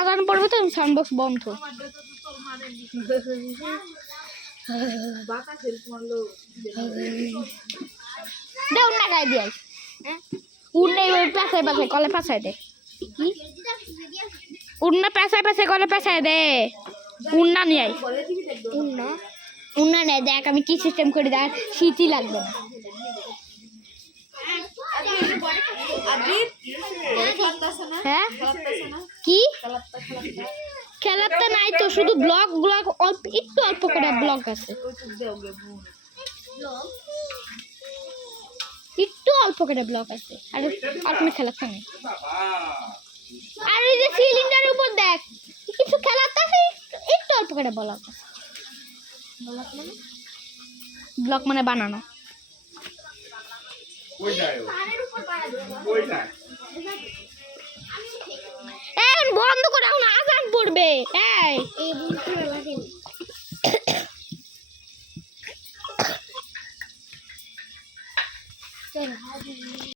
আজান পড়বে তো সাউন্ড বক্স বন্ধ। দে উন্না গায়ে দিয়ে উন্না পেঁচায় পেঁচায় কলে পেঁচায় দে কি উন্না পেঁচায় পেঁচায় কলে পেঁচায় দে উন্না নিয়ে উন্না উন্না নেই দেখ আমি কি সিস্টেম করে দেখ শীতই লাগবে না। হ্যাঁ কি খেলাতে নাই তো শুধু ব্লগ ব্লগ অল্প একটু অল্প করে ব্লগ আছে একটু অল্প করে ব্লগ আছে আর কোনো খেলাতে নেই। আর এই যে সিলিন্ডারের উপর দেখ কিছু খেলাতে আছে একটু অল্প করে ব্লগ আছে। ব্লগ মানে বানানো এখন বন্ধ করে এখন আজান পড়বে। এই